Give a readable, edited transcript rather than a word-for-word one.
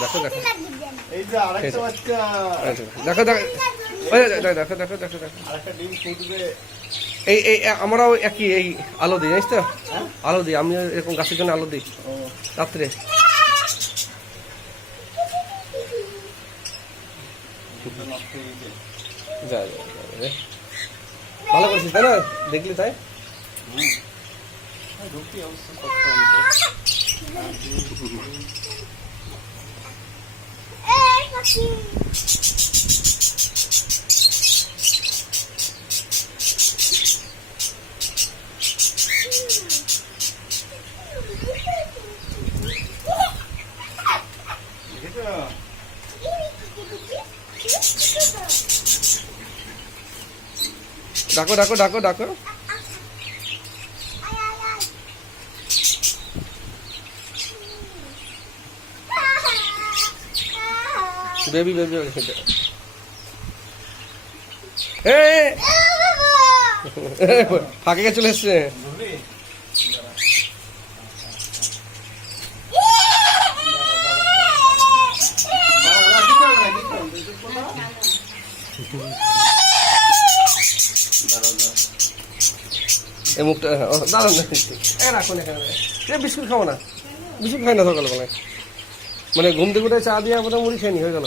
দেখো দেখো এই যে আরেকটা বাচ্চা দেখো দেখো দেখো দেখো দেখো দেখো আরেকটা ডিম ফুটবে। এই এই আমরাও একই এই আলো দিই জানিস তো, আলো দিই। আমি এরকম গাছের জন্য আলো দিই রাত্রে। যা যা যা, ভালো করছিস তাই না? দেখলি তাই? ঢুকি অবশ্য ডাকো ডাকো ডাকো ডাকো। বেবি বেবি ফাঁকে চলে এসছে। এই মুখটা দাঁড়ান, রাখুন এখানে। বিস্কুট খাবো না, বিস্কুট খাই না সকালবেলায়, মানে ঘুম থেকে উঠে চা দিয়ে মুড়ি খেয়ে নি হয়ে গেল।